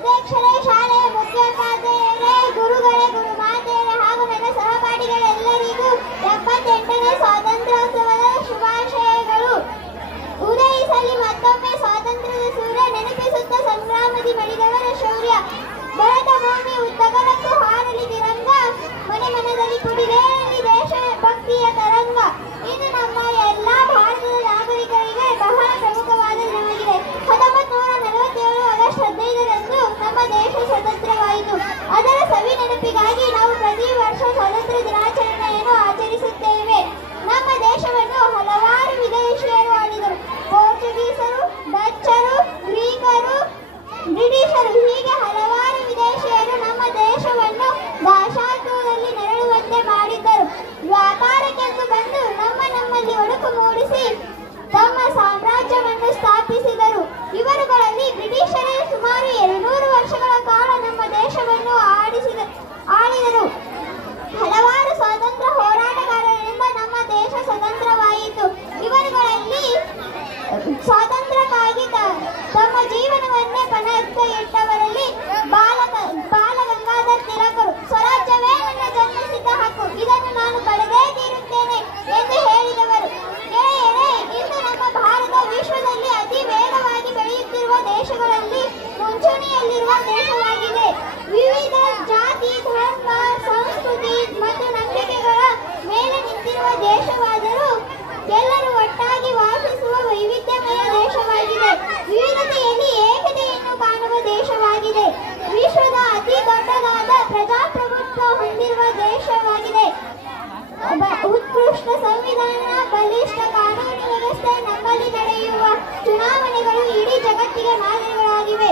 ಅಧ್ಯಕ್ಷರೇ, ಶಾಲೆಯ ಮುಖ್ಯೋಪಾಧ್ಯಾಯರೇ, ಗುರುಗಳೇ, ಗುರುಮಾತೆಯರೇ ಹಾಗೂ ನನ್ನ ಸಹಪಾಠಿಗಳೆಲ್ಲರಿಗೂ 78ನೇ ಸ್ವಾತಂತ್ರ್ಯೋತ್ಸವದ ಶುಭಾಶಯಗಳು. ಉದಯಿಸಲಿ ಮತ್ತೊಮ್ಮೆ ಸ್ವಾತಂತ್ರ್ಯದ ಸೂರ್ಯ, ನೆನಪಿಸುತ್ತ ಸಂಗ್ರಾಮದಿ ಮಡಿದವರ ಶೌರ್ಯ. ಭರತ ಭೂಮಿ ಉದ್ದಗಲಕ್ಕೂ ಹಾರಲಿ ತಿರಂಗ, ಮನೆ ಮನದಲ್ಲಿ ಕುಡಿದೇರಲಿ ದೇಶ ಭಕ್ತಿಯ ತರಂಗ. ಇದು ನಮ್ಮ ಎಲ್ಲ ಭಾರತದ ನಾಗರಿಕರಿಗೆ ಬಹಳ ಪ್ರಮುಖವಾದ ದಿನವಾಗಿದೆ. 1947 ಆಗಸ್ಟ್ 15ರಂದು ನಮ್ಮ ದೇಶ ಸ್ವತಂತ್ರವಾಯಿತು. ಅದರ ಸವಿ ನೆನಪಿಗಾಗಿ ನಾವು ಪ್ರತಿ ವರ್ಷ ಸ್ವಾತಂತ್ರ್ಯ ದಿನಾಚರಣೆಯನ್ನು ಆಚರಿಸುತ್ತೇವೆ. ನಮ್ಮ ದೇಶವನ್ನು ಹಲವಾರು ವಿದೇಶಿಯರು ಆಳಿದರು. ಪೋರ್ಚುಗೀಸರು, ಡಚ್ಚರು, ಗ್ರೀಕರು, ಬ್ರಿಟಿಷರು ಹೀಗೆ ಹಲವಾರು ವಿದೇಶಿಯರು ನಮ್ಮ ದೇಶವನ್ನು ಭಾಷಾತ್ವದಲ್ಲಿ ನೆರಳುವಂತೆ ಮಾಡಿದ್ದರು. ವ್ಯಾಪಾರಕ್ಕೆಂದು ಬಂದು ನಮ್ಮಲ್ಲಿ ಒಡಕು ಮೂಡಿಸಿ ತಮ್ಮ ಸಾಮ್ರಾಜ್ಯವನ್ನು ಸ್ಥಾಪಿಸಿದರು. ಇವರುಗಳಲ್ಲಿ ಬ್ರಿಟಿಷರೇ ಸುಮಾರು 200 ವರ್ಷಗಳ ಕಾಲ ನಮ್ಮ ದೇಶವನ್ನು ಆಳಿದರು. ಹಲವಾರು ಸ್ವಾತಂತ್ರ್ಯ ಹೋರಾಟಗಾರರಿಂದ ನಮ್ಮ ದೇಶ ಸ್ವತಂತ್ರವಾಯಿತು. ಇವರುಗಳಲ್ಲಿ ಸ್ವಾತಂತ್ರ್ಯಕ್ಕಾಗಿ ತಮ್ಮ ಜೀವನವನ್ನೇ ಪಣಕ್ಕೆ ಇಟ್ಟವರಲ್ಲಿ ಬಾಲ ಗಂಗಾಧರ್ ತಿಲಕರು ಸ್ವರಾಜ್ಯವೇ ನನ್ನ ಜನ್ಮಸಿದ್ಧ ಹಕ್ಕು, ಇದನ್ನು ನಾನು ಪಡೆದೇ ತೀರುತ್ತೇನೆ ಎಂದು ಹೇಳಿದವರು. ಗೆಳೆಯರೇ, ಇಂದು ನಮ್ಮ ಭಾರತ ವಿಶ್ವದಲ್ಲಿ ಅತಿ ವೇಗವಾಗಿ ಬೆಳೆಯುತ್ತಿರುವ ದೇಶಗಳಲ್ಲಿ ಮುಂಚೂಣಿಯಲ್ಲಿರುವ ದೇಶವಾಗಿದೆ. ವಿವಿಧ ಜಾತಿ, ಧರ್ಮ, ಸಂಸ್ಕೃತಿ ಮತ್ತು ನಂಬಿಕೆಗಳ ಮೇಲೆ ನಿಂತಿರುವ ದೇಶವಾದರೂ ಎಲ್ಲರೂ ಒಟ್ಟಾಗಿ ವಾಸಿಸುವ ವೈವಿಧ್ಯಮಯ ದೇಶವಾಗಿದೆ. ವಿವಿಧತೆಯಲ್ಲಿ ಏಕತೆಯನ್ನು ಕಾಣುವ ದೇಶವಾಗಿದೆ. ವಿಶ್ವದ ಅತಿ ದೊಡ್ಡದಾದ ಪ್ರಜಾಪ್ರಭುತ್ವ ಹೊಂದಿರುವ ದೇಶವಾಗಿದೆ. ಉತ್ಕೃಷ್ಟ ಸಂವಿಧಾನ, ಬಲಿಷ್ಠ ಕಾನೂನು ವ್ಯವಸ್ಥೆ, ನಮ್ಮಲ್ಲಿ ನಡೆಯುವ ಚುನಾವಣೆಗಳು ಇಡೀ ಜಗತ್ತಿಗೆ ಮಾದರಿಗಳಾಗಿವೆ.